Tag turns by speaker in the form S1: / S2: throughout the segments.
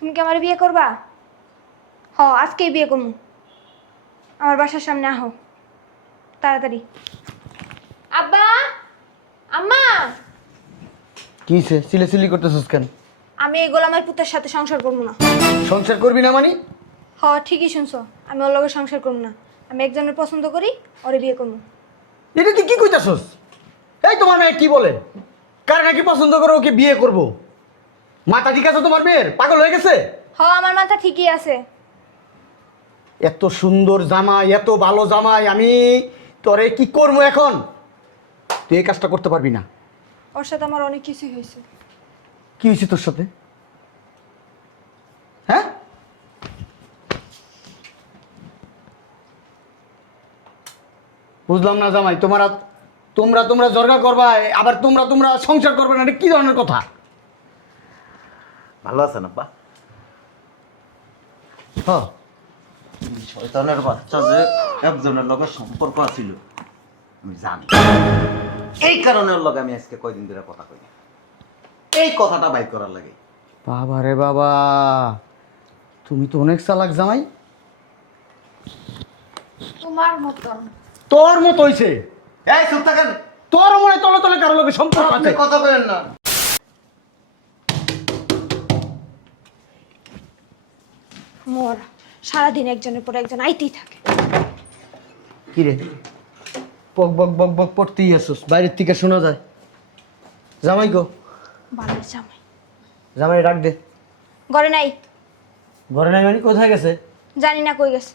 S1: তুমি কি আমার বিয়ে করবা? হ আজকেই বিয়ে করব আমার বাসার সামনে আহো। তাড়াতাড়ি। আব্বা আম্মা!
S2: কি হইছে? সিলে সিলি করতেছিস কেন?
S1: আমি এই গোলামের পুতের সাথে সংসার করব না।
S2: সংসার করবি না মানি?
S1: হ ঠিকই শুনছো। আমি ওর লগে সংসার করব না। আমি একজনের পছন্দ করি ওরে বিয়ে করব
S2: এটা তুই কি কইতাছস? এই তোমার মেয়ে কি বলে? কার নাকি পছন্দ করে ওকে বিয়ে করব? মাথা ঠিক আছে তোমার মেয়ের? পাগল হয়ে গেছে?
S1: হ আমার মাথা ঠিকই আছে।
S2: এত সুন্দর জামাই এত ভালো জামাই আমি তোরে কি করব এখন? তুই এই কাজটা করতে পারবি না।
S1: ওর সাথে আমার অনেক কিছুই হয়েছে।
S2: কি হয়েছে তোর সাথে? হ্যাঁ? বুঝলাম না জামাই তোমার তোমরা তোমরা জর্গা করবা আবার তোমরা তোমরা সংসার করবে না এটা কি ধরনের কথা?
S3: ভালো আছেন আব্বা?
S2: হ্যাঁ
S3: শয়তানের বাচ্চা যে একজনের লগে সম্পর্ক আছিল আমি জানি। এই কারণে ওর লগে আমি আজকে কয়দিন ধরে কথা কই এই কথাটা বাইক করার লাগে।
S2: বাবা রে বাবা তুমি তো অনেক চালাক জামাই।
S1: তোমার মতন।
S2: তোর মতো হইছে।
S3: এই চুপ থাকেন।
S2: তোর মনে হয় তলে তলে কারও লোকের সম্পর্ক আছে।
S3: কথা বলেন না।
S1: মোর সারাদিন একজনের পর একজন আইতেই থাকে।
S2: কি রে? বক বক বক বক পড়তেই আসুস বাইরের থেকে শোনা যায়। জামাই গো।
S1: বালের জামাই।
S2: জামাই ডাক দে।
S1: ঘরে নাই?
S2: ঘরে নাই মানে কোথায় গেছে?
S1: জানি না কই গেছে।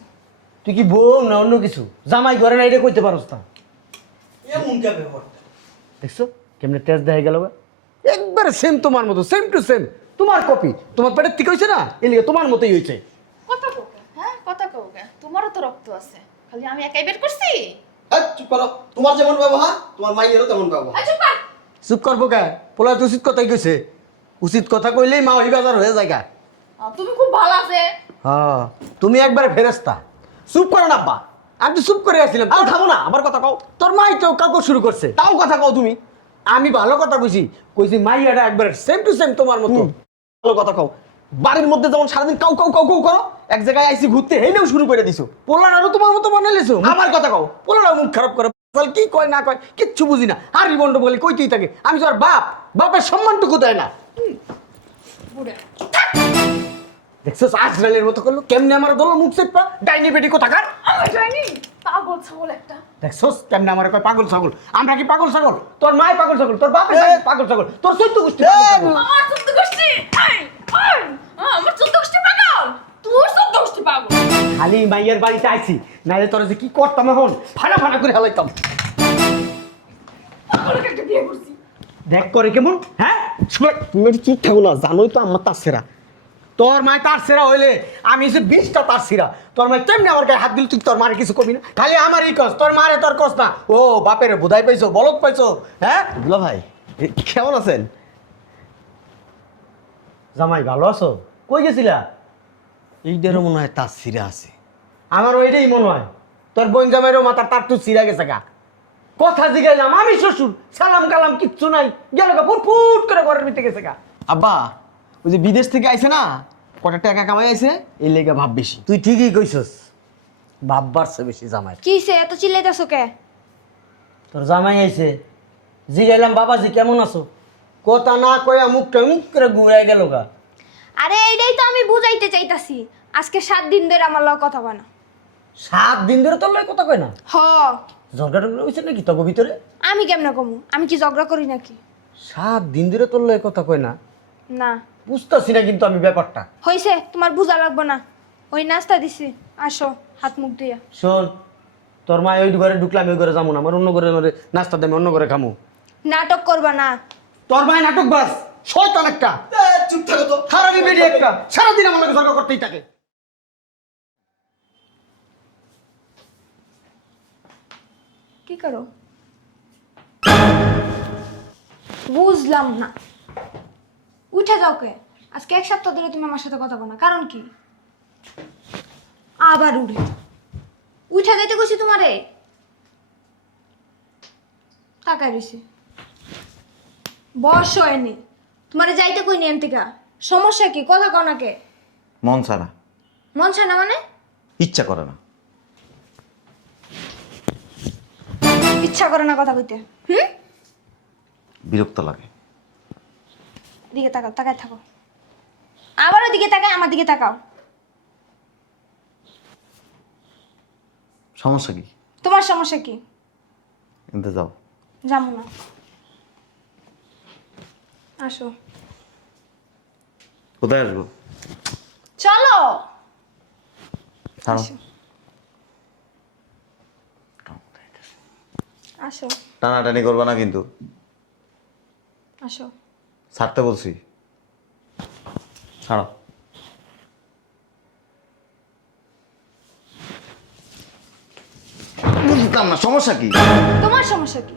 S2: তুই কি বউ না অন্য কিছু? জামাই ঘরে নাই রে কইতে পারস না। দেখছ? কেমনে তেজ দেখা গেল? একবারে সেম তোমার মতো সেম টু সেম তোমার কপি তোমার পেটের থেকে হয়েছে না? এলিয়ে তোমার মতোই হয়েছে
S4: কথা তোমারও তো রক্ত আছে। খালি আমি একাই বের করছি?
S5: চুপ করো। তোমার যেমন ব্যবহার তোমার মাইয়েরও তেমন ব্যবহার।
S4: চুপ কর।
S2: চুপ করব কে? পোলা উচিত কথাই কইছে। উচিত কথা কইলেই মা ওই বাজার হয়ে যায়
S4: তুমি খুব ভালো আছে।
S2: হ্যাঁ তুমি একবারে ফেরেস্তা চুপ করো না আব্বা। আমি তো চুপ করে আসছিলাম তাও খাব না আমার কথা কও। তোর মাই তো কাউকে শুরু করছে। তাও কথা কও তুমি। আমি ভালো কথা কইছি। কইছি মাইয়াটা একবার সেম টু সেম তোমার মতো। ভালো কথা কও। বাড়ির মধ্যে যেমন সারাদিন কাউ কাউ কাউ কাউ করো এক জায়গায় আইসি ঘুরতে হেনেও শুরু করে দিছো। পোলারারও তোমার মতো বানাইলেছো আমার কথা কও পোলারাও মুখ খারাপ করে বল কি কয় না কয় কিচ্ছু বুঝি না। আর রিবন্ড বলে কইতেই থাকে আমি তো আর বাপ বাপের সম্মানটুকু দেয় না। দেখছ আজরালের মতো করল কেমনে আমার দল মুখ চেপা? ডাইনি বেটি কোথাকার?
S4: আমার যায়নি পাগল ছাগল একটা।
S2: দেখছ কেমনে আমার কয় পাগল ছাগল? আমরা কি পাগল ছাগল? তোর মাই পাগল ছাগল তোর বাপে পাগল ছাগল তোর চৈত্য গোষ্ঠী পাগল ছাগল।
S4: আমার চোদ্দ গোষ্ঠী এই, এই, আহ, আমার চোদ্দ গোষ্ঠী পাগল তোর চোদ্দ গোষ্ঠী পাগল
S2: খালি মাইয়ের বাড়িতে আইছি নাইলে তোর যে কি করতাম এখন? ফানা ফানা করে হেলাইতাম। দেখ করে কেমন হ্যাঁ? থাকো না জানোই তো আমার তার সেরা। তোর মায় তার সেরা হইলে আমি এসে বিশটা তার সেরা। তোর মায় তেমনি আমার গায়ে হাত দিল তুই তোর মারে কিছু কবি না। খালি আমারই কস তোর মারে তোর কস না। ও বাপের বোধাই পাইছো বলদ পাইছো হ্যাঁ?
S5: দুলা ভাই কেমন আছেন?
S2: জামাই ভালো আছো? কই গেছিলা?
S5: এইটারও মনে হয় তার সিরা আছে।
S2: আমার ওইটাই মনে হয়। তোর বোন জামাইরও মাথা তার তো ছিঁড়া গেছে গা। কথা জিগাইলাম আমি শ্বশুর সালাম কালাম কিচ্ছু নাই। গেল গা ফুট ফুট করে ঘরের ভিতরে গেছে গা।
S5: আব্বা ওই যে বিদেশ থেকে আইছে না কটা টাকা কামাই আইছে এই লেগে ভাব বেশি।
S2: তুই ঠিকই কইছস ভাব বাড়ছে বেশি জামাই
S1: কি সে এত চিল্লাইতেছো কে?
S2: তোর জামাই আইছে জিগাইলাম বাবাজি কেমন আছো? কথা না কয়া মুখটা মুখ করে ঘুরাই গেল গা।
S1: আরে এইটাই তো আমি বুঝাইতে চাইতাছি। আজকে সাত দিন ধরে আমার লগে কথা কয় না।
S2: সাত দিন ধরে তোর লগে কথা কয় না?
S1: হ।
S2: ঝগড়া টগড়া হয়েছে নাকি তোর ভিতরে?
S1: আমি কেমনে কমু? আমি কি ঝগড়া করি নাকি?
S2: সাত দিন ধরে তোর লগে কথা কয় না?
S1: না।
S2: বুঝতেছি না কিন্তু আমি ব্যাপারটা।
S1: হইছে তোমার বুঝা লাগবে না। ওই নাস্তা দিছি। আসো হাত মুখ ধুইয়া
S2: শোন তোর মা ওই ঘরে ঢুকলাম ওই ঘরে যাব না। আমার অন্য ঘরে ঘরে নাস্তা দেবে অন্য ঘরে খামু।
S1: নাটক করবা না।
S2: তোর মায় নাটক বাস। শয়তান একটা।
S5: চুপ থাকো তো।
S2: খারাপই বেরিয়ে একটা। সারাদিন আমার লগে ঝগড়া করতেই থাকে।
S1: কি করো? বুঝলাম না। উঠে যাও কে? আজকে এক সপ্তাহ ধরে তুমি আমার সাথে কথা বলো না। কারণ কি? আবার উঠে উঠে যাইতে কইছি তোমারে? তাকাই রইছি। বস হয়নি তোমারে যাইতে কই নি এনতিকা সমস্যা কি? কথা কও না কে?
S3: মন ছাড়া।
S1: মন না মানে?
S3: ইচ্ছা করে না।
S1: ইচ্ছা করে না কথা কইতে। হুম?
S3: বিরক্ত লাগে।
S1: দিকে তাকাও তাকায় থাকো। আবারও দিকে তাকায় আমার দিকে তাকাও।
S3: সমস্যা কি?
S1: তোমার সমস্যা কি?
S3: কিন্তু যাও।
S1: যাব না। আসো।
S3: কোথায় আসব?
S1: চলো। আসো। আসো।
S3: টানাটানি করবে না কিন্তু।
S1: আসো।
S3: ছাড়তে বলছি। ছাড়ো। বুঝতাম না সমস্যা কি?
S1: তোমার সমস্যা কি?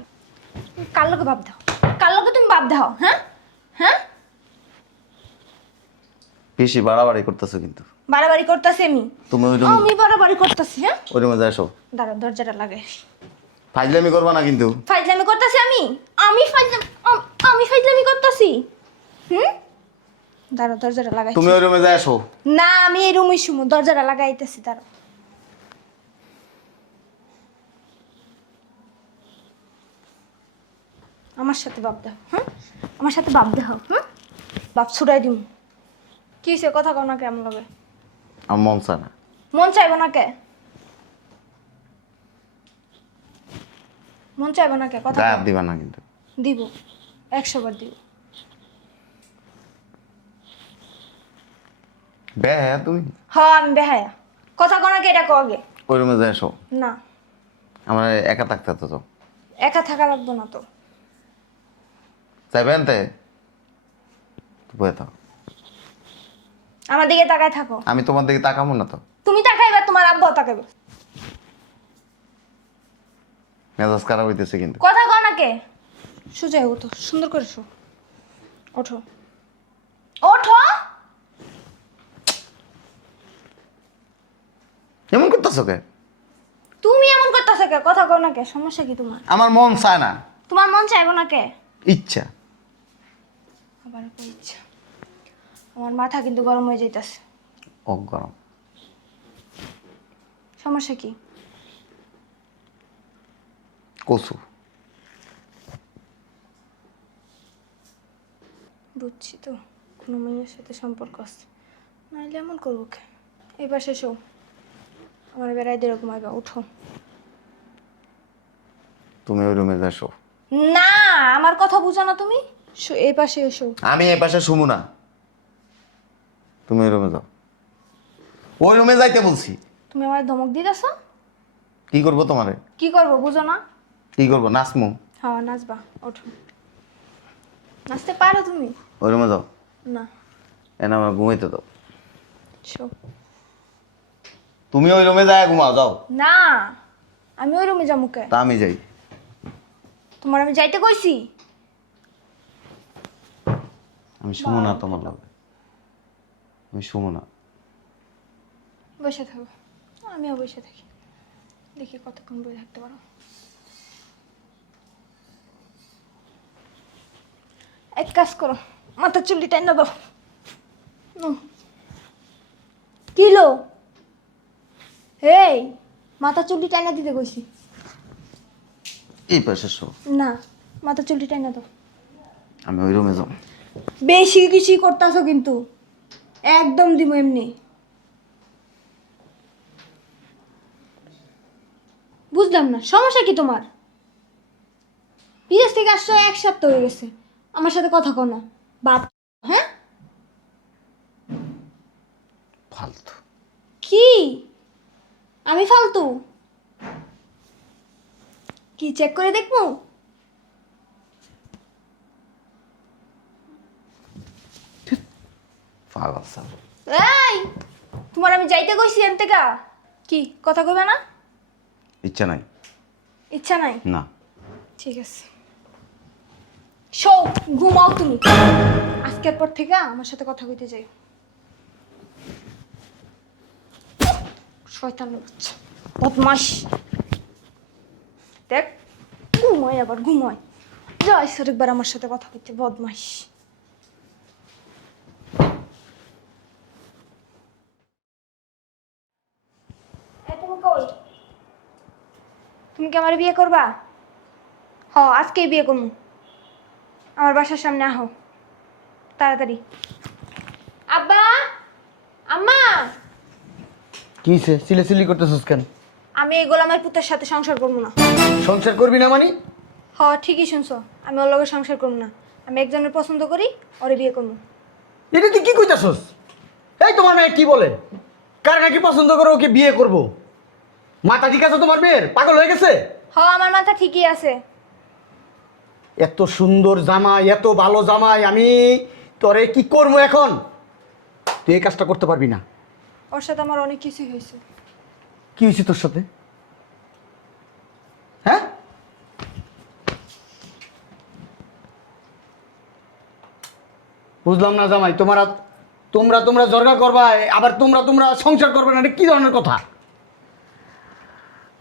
S1: কার লোকে ভাব দাও। কার লোকে তুমি ভাব দাও হ্যাঁ? হ্যাঁ?
S3: বেশি বাড়াবাড়ি করতেছো কিন্তু।
S1: বাড়াবাড়ি করতেছি আমি
S3: তুমি ওই রুমে
S1: আমি বাড়াবাড়ি করতেছি হ্যাঁ?
S3: ওই রুমে যাই সব
S1: দাঁড়াও দরজাটা লাগে
S3: ফাইজলামি করবা না কিন্তু।
S1: ফাইজলামি করতেছি আমি? আমি ফাইজলামি আমি ফাইজলামি করতেছি। হুম? দাঁড়াও দরজাটা লাগাই
S3: তুমি ওই রুমে যাই আসো।
S1: না আমি এই রুমে শুমু। দরজাটা লাগাইতেছি দাঁড়াও। আমার সাথে বাপ দাও হ্যাঁ আমার সাথে বাপ দাও হ্যাঁ বাপ ছুড়াই দিম। কি সে কথা কও না কেমন লাগে?
S3: আমার মন চায় না।
S1: মন চাইব না কে? মন চাইব না কে? কথা কও।
S3: দিবা না কিন্তু।
S1: দিব। একশো বার দিব।
S3: বে হ্যাঁ তুমি?
S1: হ্যাঁ আমি বেহায়া। কথা কও না কে এটা কো আগে।
S3: ওই রুমে যাই আসো
S1: না।
S3: আমার একা থাকতে হতো তো।
S1: একা থাকা লাগবো না তো।
S3: চাইবে আনতে বয়ে থাও
S1: আমার দিকে তাকায় থাকো।
S3: আমি তোমার দিকে তাকাবো না তো।
S1: তুমি তাকাইবা তোমার আব্বাও তাকাইবে।
S3: মেজাজ খারাপ হইতেছে কিন্তু।
S1: কথা কও না কে? সোজা ওঠো সুন্দর করে শো। ওঠো। ওঠো!
S3: এমন করতেছো কে?
S1: তুমি এমন করতেছো কে? কথা কও না কে? সমস্যা কি তোমার?
S3: আমার মন চায় না।
S1: তোমার মন চাইব না কে?
S3: ইচ্ছা।
S1: আবার একটা ইচ্ছা। আমার মাথা কিন্তু গরম হয়ে যাইতাছে।
S3: ও গরম
S1: সমস্যা কি?
S3: কচু
S1: বুঝছি তো কোনো মেয়ের সাথে সম্পর্ক আছে। নাহলে এমন করব কে? এই পাশে শো আমার বেড়াই দিয়ে ঘুমাইবা উঠো।
S3: তুমি ওই রুমে যাসো।
S1: না আমার কথা বুঝো না তুমি। শো এই পাশে এসো।
S3: আমি এ পাশে শুমু না। তুমি ওই রুমে যাও। ওই রুমে যাইতে বলছি।
S1: তুমি আমার ধমক দিতেছ
S3: কি করব তোমারে?
S1: কি করব বুঝো না?
S3: কি করব? নাচমু।
S1: হ্যাঁ নাচবা ওঠো। নাচতে পারো তুমি?
S3: ওই রুমে যাও।
S1: না।
S3: এনে আমার ঘুমাইতে দাও।
S1: শো।
S3: তুমি ওই রুমে যায় ঘুমাও যাও।
S1: না আমি ওই রুমে যাব কে?
S3: তা আমি যাই।
S1: তোমার আমি যাইতে কইছি?
S3: আমি শুমু না তোমার লাগে। আমি শুমু না।
S1: বসে থাকো। আমিও বসে থাকি। দেখি কতক্ষণ বসে থাকতে পারো। এক কাজ করো মাথার চুলটি টাইনা দাও। কিলো এই মাথা চুলটি টাইনা দিতে কইছি।
S3: এই পাশে শো
S1: না মাথা চুলটি টাইনা দাও।
S3: আমি ওই রুমে যাও
S1: বেশি কিছুই করতেছো কিন্তু একদম দিব এমনি। বুঝলাম না সমস্যা কি তোমার? বিদেশ থেকে আসছো এক সপ্তাহ হয়ে গেছে। আমার সাথে কথা কো না। বাপ হ্যাঁ?
S3: ফালতু।
S1: কি? আমি ফালতু? কি চেক করে দেখব?
S3: পাগল
S1: এই তোমার আমি যাইতে কইছি এন থেকে। কি কথা কইবে না?
S3: ইচ্ছা নাই।
S1: ইচ্ছা নাই?
S3: না।
S1: ঠিক আছে। শো ঘুমাও তুমি। আজকের পর থেকে আমার সাথে কথা কইতে যাই। শয়তান বাচ্চা বদমাস দেখ ঘুমায় আবার ঘুমায় যা আমার সাথে কথা কইতে বদমাস হ্যাঁ, তুমি কি আমার বিয়ে করবা? হ, আজকেই বিয়ে করব আমার বাসার সামনে আহো। তাড়াতাড়ি। আব্বা! আম্মা!
S2: কি হয়েছে সিলে সিলি করতেছিস কেন?
S1: আমি এই গোলামের পুতের সাথে সংসার করব না।
S2: সংসার করবি না মানে?
S1: হ ঠিকই শুনছো। আমি ওর লগে সংসার করব না। আমি একজনের পছন্দ করি ওরে বিয়ে করব।
S2: এটা তুই কি কইতাছস? এই তোমার মেয়ে কি বলে? কার নাকি পছন্দ করে ওকে বিয়ে করব? মাথা ঠিক আছে তোমার মেয়ের? পাগল হয়ে গেছে?
S1: হ আমার মাথা ঠিকই আছে।
S2: এত সুন্দর জামাই এত ভালো জামাই আমি তোরে কি করব এখন? তুই এই কাজটা করতে পারবি না।
S1: ওর সাথে আমার অনেক কিছুই হয়েছে।
S2: কি হয়েছে তোর সাথে? হ্যাঁ? বুঝলাম না জামাই তোমার তোমরা তোমরা জর্গা করবা আবার তোমরা তোমরা সংসার করবে না এটা কি ধরনের কথা?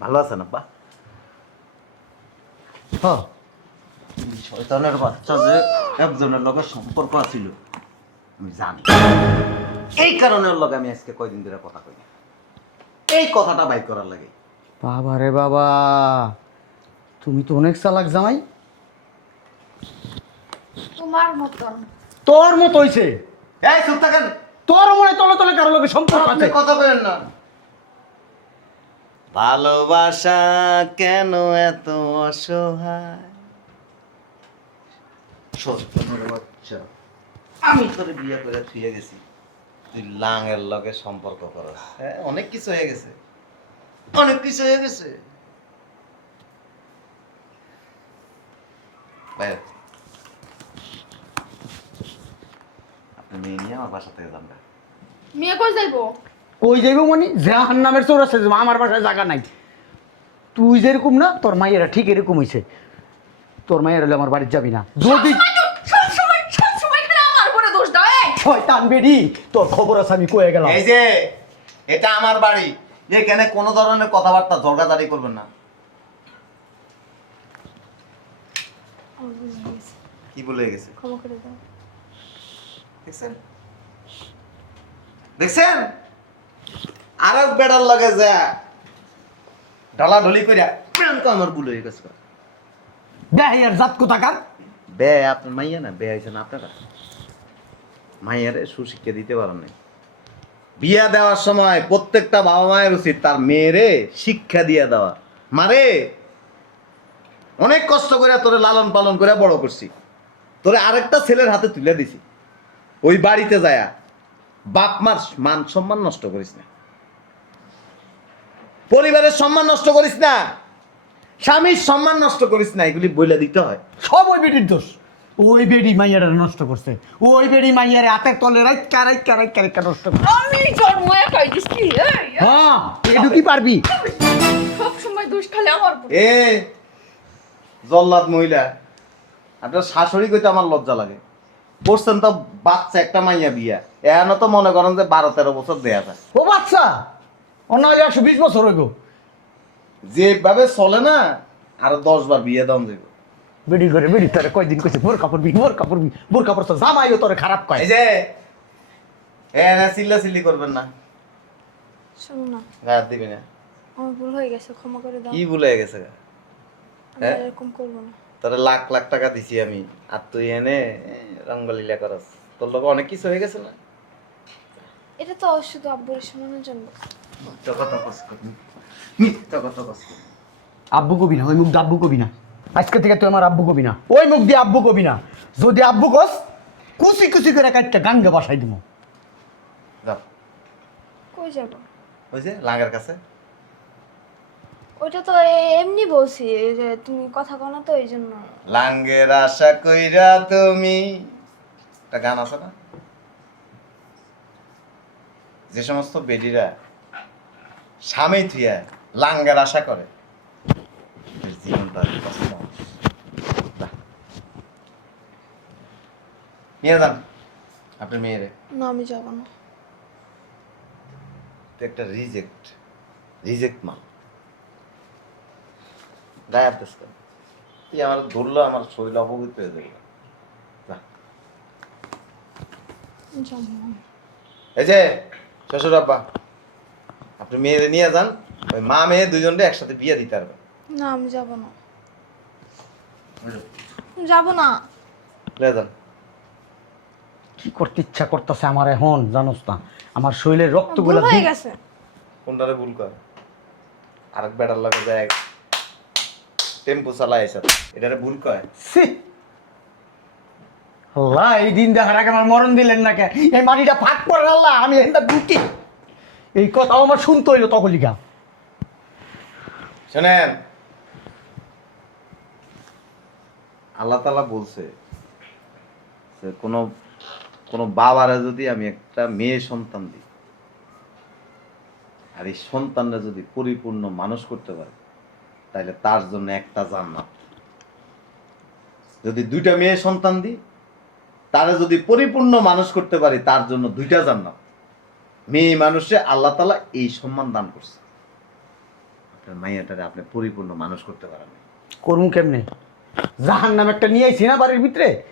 S3: ভালো আছেন আব্বা?
S2: হ্যাঁ।
S3: শয়তানের বাচ্চা যে একজনের লগে সম্পর্ক আছিল আমি জানি। এই কারণে ওর লগে আমি আজকে কয়দিন ধরে কথা কই এই কথাটা বাইক করার লাগে।
S2: বাবা রে বাবা তুমি তো অনেক চালাক জামাই।
S4: তোমার মতন।
S2: তোর মত হইছে।
S3: এই চুপ থাকেন।
S2: তোর মনে তলে তলে কারও লোকের সম্পর্ক
S3: আপনি
S2: আছে।
S3: কথা বলেন না। ভালোবাসা কেন এত অসহায়? বাচ্চা আমি তোরে বিয়ে করে থুয়ে গেছি। তুই লাঙের লগে সম্পর্ক করস। হ্যাঁ অনেক কিছু হয়ে গেছে। অনেক কিছু হয়ে গেছে। আপনি মেয়ে নিয়ে আমার বাসা থেকে যান না।
S4: মেয়ে কই যাইবো?
S2: কই যাইব মানে? জাহান নামের আমার বাসায় জায়গা নাই। তুই যেরকম না তোর মাইয়েরা ঠিক এরকম হইছে। তোর মায়ের হলে আমার বাড়িতে যাবি না। যদি
S4: সব সময় সব সময় খালি আমার উপরে দোষ দাও এই!
S2: শয়তান বেডি তোর খবর আছে আমি কয়ে গেলাম।
S3: এই যে এটা আমার বাড়ি। এখানে কোনো ধরনের কথাবার্তা জগাদারি করবেন না। কি বলে গেছে?
S1: ক্ষমা করে দাও।
S3: দেখছেন? দেখছেন? আর এক বেড়ার লাগে যা ঢলা ঢলি করিয়া আমার ভুল হয়ে গেছে।
S2: আর জাত কোথাকার
S3: বে, আপনার মাইয়া না, বে হয়েছেন আপনারা? মাইয়ারে সুশিক্ষা দিতে পারেন নাই। বিয়া দেওয়ার সময় প্রত্যেকটা বাবা মায়ের উচিত তার মেয়েরে শিক্ষা দিয়ে দেওয়া। মারে, অনেক কষ্ট করে তোরে লালন পালন করে বড় করছি। তোরে আরেকটা ছেলের হাতে তুলে দিছি। ওই বাড়িতে যায়া বাপ মার মান সম্মান নষ্ট করিস না। পরিবারের সম্মান নষ্ট করিস না। স্বামীর সম্মান নষ্ট করিস না এগুলি বইলে দিতে হয়।
S2: সব ওই বেটির দোষ। ওই বেডি মাইয়ারা নষ্ট করছে। ওই বেডি মাইয়ারে হাতের তলে রাইট কারাই কারাই কারাই নষ্ট করছে।
S4: আমি জন্ম একাই দিছি এই
S2: হ্যাঁ এটু কি পারবি?
S4: সব সময় দোষ খালে আমার।
S3: এ জল্লাদ মহিলা আপনার শাশুড়ি কইতে আমার লজ্জা লাগে। করছেন তো বাচ্চা একটা মাইয়া বিয়া। এখনও তো মনে করেন যে বারো তেরো বছর দেয়া যায়।
S2: ও বাচ্চা? অন্য একশো বিশ বছর হইব।
S3: যেভাবে চলে না আরও দশ বার বিয়ে দাম দেব।
S2: বেডি করে বেডি তোরে কয়দিন কইছে বোর কাপড় বি বোর কাপড় বি বোর কাপড় তো জামাইও তোরে খারাপ কয়।
S3: এই যে এ না চিল্লা চিল্লি করবেন না।
S1: শোনো না।
S3: গায়ে দিবি না।
S1: আমার ভুল হয়ে গেছে ক্ষমা করে দাও।
S3: কি ভুলে গেছে গা?
S1: আমি
S3: হ্যাঁ?
S1: আর এরকম করব না।
S3: তোরা লাখ লাখ টাকা দিছি আমি আর তুই এনে রঙ্গলীলা করস। তোর লোক অনেক কিছু হয়ে গেছে না?
S1: এটা তো শুধু আব্বুর শোনানোর জন্য
S3: মিথ্যা কথা কস
S2: আব্বু কবি না ওই মুখ দিয়ে আব্বু কবি না। আজকে থেকে তুই আমার আব্বু কবি না। ওই মুখ দিয়ে আব্বু কবি না। যদি আব্বু কস কুচি কুচি করে কাটটা গাঙ্গে বাসাই দিব
S1: কই যাব?
S3: ওই যে লাঙ্গের কাছে।
S1: ওইটা তো এ- এমনি বলছি এই যে তুমি কথা কও না তো এই জন্য।
S3: লাঙ্গের আশা কইরা তুমি। একটা গান আছে না? যে সমস্ত বেডিরা স্বামী থুয়া লাঙ্গের আশা করে। জীবনটা নিয়ে যান আপনার মেয়েরে।
S1: না আমি যাব না।
S3: তুই একটা রিজেক্ট রিজেক্ট মাল গায়ে দিস কেন? তুই আমার ধরলো আমার শরীর অপবিত্র হয়ে যাবে এই যে শ্বশুর আব্বা আপনি মেয়েরে নিয়ে যান। ওই মা মেয়ে দুজনটা একসাথে বিয়ে দিতে পারবে।
S1: না আমি যাব না। যাব না।
S3: লে যান
S2: কি করতে ইচ্ছা করতেছে আমার এখন জানোস না? আমার শরীরের
S1: ভুল
S2: রক্তগুলো
S1: হয়ে গেছে।
S3: কোনটারে ভুল কর? আরেক বেটার লাগে যায় টেম্পো চালায় এসে। এটারে ভুল কয়?
S2: ছি! আল্লাহ এই দিন দেখার আগে আমার মরণ দিলেন না কে? এই মাটিটা ফাঁক করে আল্লাহ আমি এটা ঢুকি। এই কথা আমার শুনতে হইল তখন লিখা
S3: শোনেন। আল্লাহ তালা বলছে যে কোনো কোনো বাবারা যদি আমি একটা মেয়ে সন্তান দিই, আর এই সন্তানরা যদি পরিপূর্ণ মানুষ করতে পারে তাহলে তার জন্য একটা জান্নাত। যদি দুইটা মেয়ে সন্তান দিই, তারা যদি পরিপূর্ণ মানুষ করতে পারি, তার জন্য দুইটা জান্নাত। মেয়ে মানুষে আল্লাহ তালা এই সম্মান দান করছে। মাইয়াটারে আপনি পরিপূর্ণ মানুষ করতে পারেন।
S2: করমু কেমনে? জাহান নাম একটা নিয়ে আইছি না বাড়ির ভিতরে?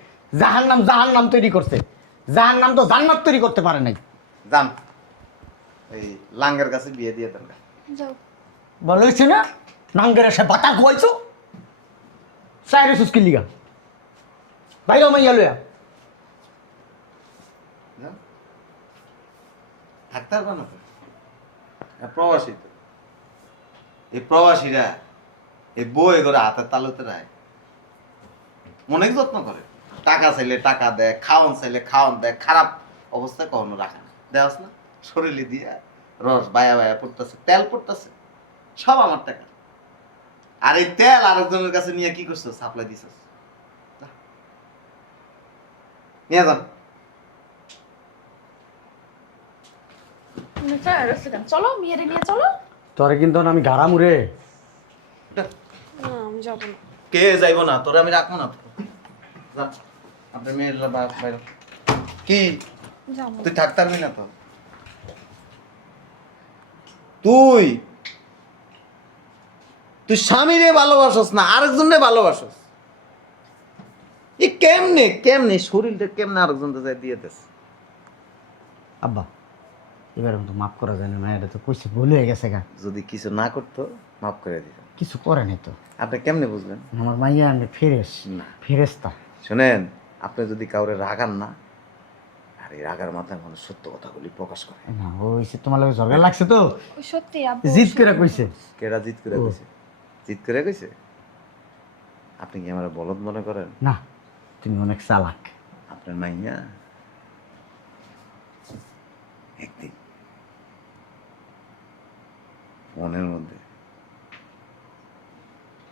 S2: জাহান নাম জাহান নাম তৈরি করছে। জাহান নাম তো জান্নাত তৈরি করতে পারে নাই।
S3: যান এই লাঙ্গের কাছে বিয়ে দিয়ে দেন।
S1: যাও।
S2: বলো হয়েছে না? নাঙ্গের এসে বাতা খুয়াইছো? সাইরে সুস্কির লিগা। বাইরে মাইয়া
S3: থাকতে পারবে না তো? হ্যাঁ, প্রবাসী তো। এই প্রবাসীরা এই বই করে হাতের তালুতে রায়। অনেক যত্ন করে। টাকা চাইলে টাকা দেয় খাওয়ান চাইলে খাওয়ান দেয়, খারাপ অবস্থায় কখনো রাখে না। দেওয়াস না? শরীরে দিয়ে রস বায়া বায়া পড়তেছে, তেল পড়তেছে, সব আমার টাকা। আর এই তেল আরেকজনের কাছে নিয়ে কি করছ? সাপ্লাই দিছিস যা। নিয়ে যান।
S4: চলো, মেয়েরে নিয়ে চলো।
S2: তোরে কিন্তু আমি গাড়া মুড়ে
S1: না আমি যাব না।
S3: কে যাইব না? তোরে আমি রাখব না যা আপনার মেয়ের বাপ বাইরে। কি? তুই থাকতে পারবি না তো। তুই? তুই স্বামীরে ভালোবাসস না আরেকজনে ভালোবাসস? কেমনে কেমনে? শরীরটা কেমনে আরেকজনকে যাই দিয়ে দেস?
S2: আব্বা। এবারে তো মাফ করা যায় না মায়েরা তো কইছে ভুল হয়ে গেছে গা।
S3: যদি কিছু না করতো মাফ করে দিতাম
S2: কিছু করে নাই তো।
S3: আপনি কেমনে বুঝলেন?
S2: আমার মাইয়া আমি ফেরেস
S3: না।
S2: ফেরেস্তা।
S3: শোনেন আপনি যদি কাউরে রাগান না আর এই রাগার মাথায় মানুষ সত্য কথাগুলি প্রকাশ করে।
S2: না ওইসে তোমার লাগে ঝগড়া লাগছে তো?
S1: সত্যি আব্বু
S2: জিদ করে কইছে।
S3: কেডা জিত করে। গেছে জিত করে গেছে আপনি কি আমার বলদ মনে করেন?
S2: না তুমি অনেক চালাক।
S3: আপনার মাইয়া একদিন মনের মধ্যে।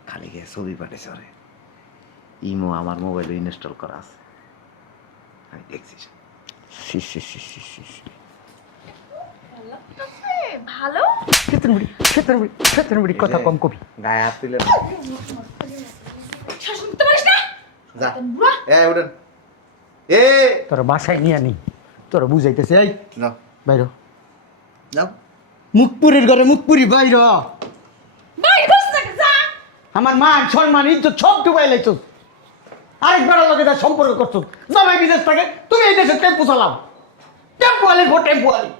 S3: খালি গিয়ে ছবি পাঠিয়েছে ওরে। ইমো আমার মোবাইলে ইনস্টল করা আছে। আমি দেখছি।
S4: ভালো?
S2: ক্ষেতের মুড়ি ক্ষেতের মুড়ি ক্ষেতের মুড়ি কথা কম কবি।
S3: গায়ে হাত যা। এ উঠেন। এ!
S2: তোর বাসায় নিয়ে নি তোর বুঝাইতেছে এই। বাইর।
S3: যাও
S2: মুখপুরীর ঘরে মুখপুরি বাইর
S4: যা।
S2: আমার মান সম্মান ইজ্জত সব ডুবাই লাইছ। আরেকবার লগে যা সম্পর্ক করছ। জামাই বিদেশ থাকে। তুমি এই দেশে টেম্পু চালাও। টেম্পু আলি ভো টেম্পু আলি।